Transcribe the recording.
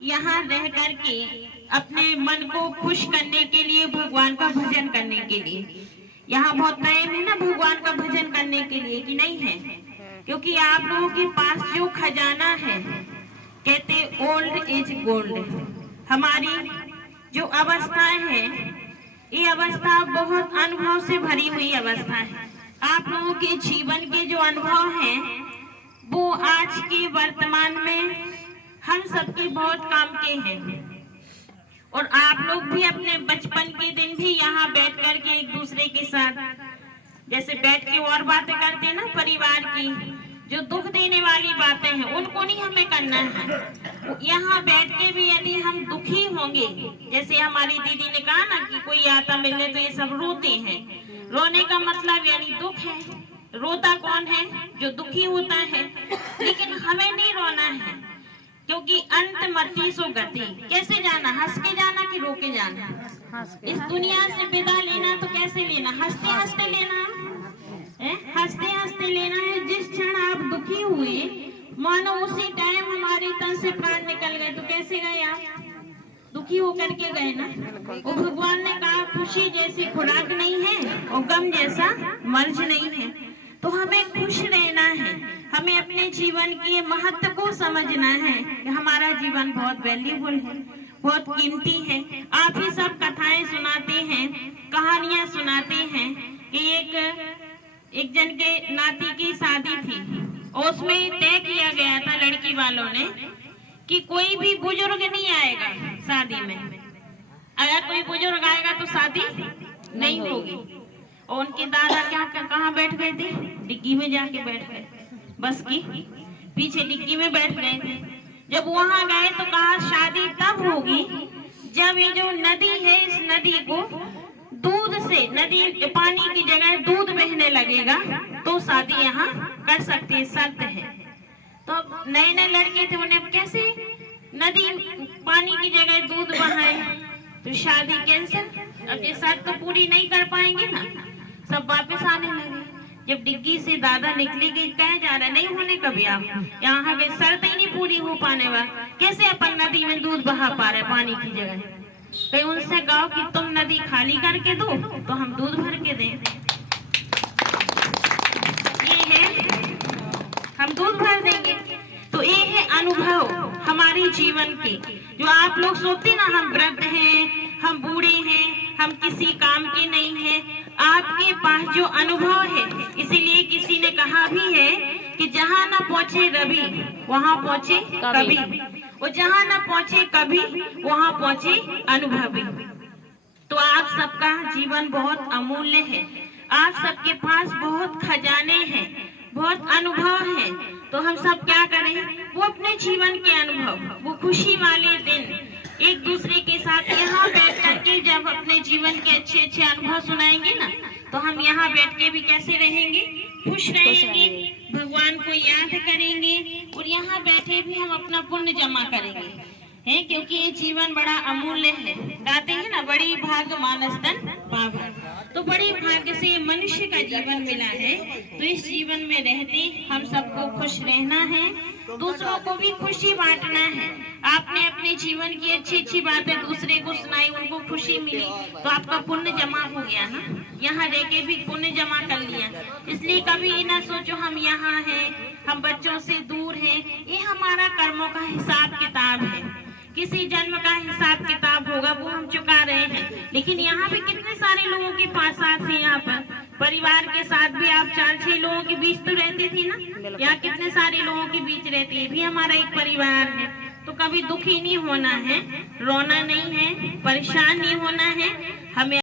यहाँ रह कर के अपने मन को खुश करने के लिए, भगवान का भजन करने के लिए। यहाँ बहुत टाइम है ना भगवान का भजन करने के लिए, कि नहीं है? क्योंकि आप लोगों के पास जो खजाना है, कहते ओल्ड इज गोल्ड। हमारी जो अवस्था है, ये अवस्था बहुत अनुभव से भरी हुई अवस्था है। आप लोगों के जीवन के जो अनुभव हैं, वो आज के वर्तमान में हम सबके बहुत काम के हैं। और आप लोग भी अपने बचपन के दिन भी यहाँ बैठ कर के एक दूसरे के साथ जैसे बैठ के और बातें करते हैं ना, परिवार की जो दुख देने वाली बातें हैं उनको नहीं हमें करना है। यहाँ बैठ के भी यदि हम दुखी होंगे, जैसे हमारी दीदी ने कहा ना कि कोई आता मिलने तो ये सब रोते हैं। रोने का मतलब यानी दुख है। रोता कौन है? जो दुखी होता है। लेकिन हमें नहीं रोना है, क्योंकि अंत मति सो गति। कैसे जाना? हंस के जाना कि रो के जाना? इस दुनिया से विदा लेना तो कैसे लेना? हंसते हंसते लेना है। हंसते हंसते लेना है। जिस क्षण आप दुखी हुए, मानो उसी टाइम हमारे तन से प्राण निकल गए, तो कैसे गए? आप दुखी होकर के गए ना। वो भगवान ने कहा खुशी जैसी खुराक नहीं है और गम जैसा मर्ज नहीं है। तो हमें खुश रहना है। हमें अपने जीवन के महत्व को समझना है कि हमारा जीवन बहुत वैल्यूबल है, बहुत कीमती है। आप ही सब कथाएं सुनाते हैं, कहानियां सुनाते हैं कि एक जन के नाती की शादी थी और उसमें तय किया गया था लड़की वालों ने कि कोई भी बुजुर्ग नहीं आएगा शादी में। अगर कोई बुजुर्ग आएगा तो शादी नहीं होगी। और उनके दादा कहाँ बैठ गए थे? डिग्गी में जाके बैठ गए, बस की पीछे डिग्गी में बैठ गए थे। जब वहां गए तो कहा शादी तब होगी जब ये जो नदी है, इस नदी को दूध से, नदी पानी की जगह दूध बहने लगेगा तो शादी यहाँ कर सकते हैं, शर्त है। तो अब नए नए लड़के थे, उन्हें अब कैसे नदी पानी की जगह दूध बहाए? तो शादी कैंसिल। अब ये शर्त तो पूरी नहीं कर पाएंगे ना, सब वापस आने लगे। जब डिग्गी से दादा निकली गई, कह जा रहा नहीं होने कभी आप यहाँ के शर्त ही नहीं पूरी हो पाने वाला, कैसे अपन नदी में दूध बहा पा रहे पानी की जगह? कहीं उनसे कहो कि तुम नदी खाली करके दो तो हम दूध भर के दें। ये है, हम दूध भर देंगे। तो ये है अनुभव हमारे जीवन के। जो आप लोग सोचते ना हम वृद्ध हैं, हम बूढ़े हैं, हम किसी काम के नहीं हैं, आपके पास जो अनुभव है। इसीलिए किसी ने कहा भी है कि जहाँ न पहुँचे रवि वहाँ पहुँचे कवि, और जहाँ न पहुँचे कभी वहाँ पहुँचे अनुभवी। तो आप सबका जीवन बहुत अमूल्य है। आप सबके पास बहुत खजाने हैं, बहुत अनुभव है। तो हम सब क्या करें? वो अपने जीवन के अनुभव, वो खुशी वाले दिन एक दूसरे के साथ यहाँ बैठ करके जब अपने जीवन के अच्छे अच्छे अनुभव सुनाएंगे ना, तो हम यहाँ बैठ के भी कैसे रहेंगे? खुश रहेंगे, भगवान को याद करेंगे और यहाँ बैठे भी हम अपना पुण्य जमा करेंगे, है? क्योंकि ये जीवन बड़ा अमूल्य है। कहते हैं ना, बड़ी भाग मानस तन पावन। तो बड़ी भाग्य से मनुष्य का जीवन मिला है। तो इस जीवन में रहते हम सबको खुश रहना है, दूसरों को भी खुशी बांटना है। आपने अपने जीवन की अच्छी अच्छी बातें दूसरे को सुनाई, उनको खुशी मिली, तो आपका पुण्य जमा हो गया ना। यहाँ रह के भी पुण्य जमा कर लिया। इसलिए कभी ये ना सोचो हम यहाँ हैं, हम बच्चों से दूर हैं। ये हमारा कर्मों का हिसाब किताब है। किसी जन्म का हिसाब किताब होगा, वो हम चुका रहे हैं। लेकिन यहाँ भी कितने सारे लोगों के पास साथ हैं। यहाँ पर परिवार के साथ भी आप 4-6 लोगों के बीच तो रहती थी ना, यहाँ कितने सारे लोगों के बीच रहती है, भी हमारा एक परिवार है। तो कभी दुखी नहीं होना है, रोना नहीं है, परेशान नहीं होना है। हमें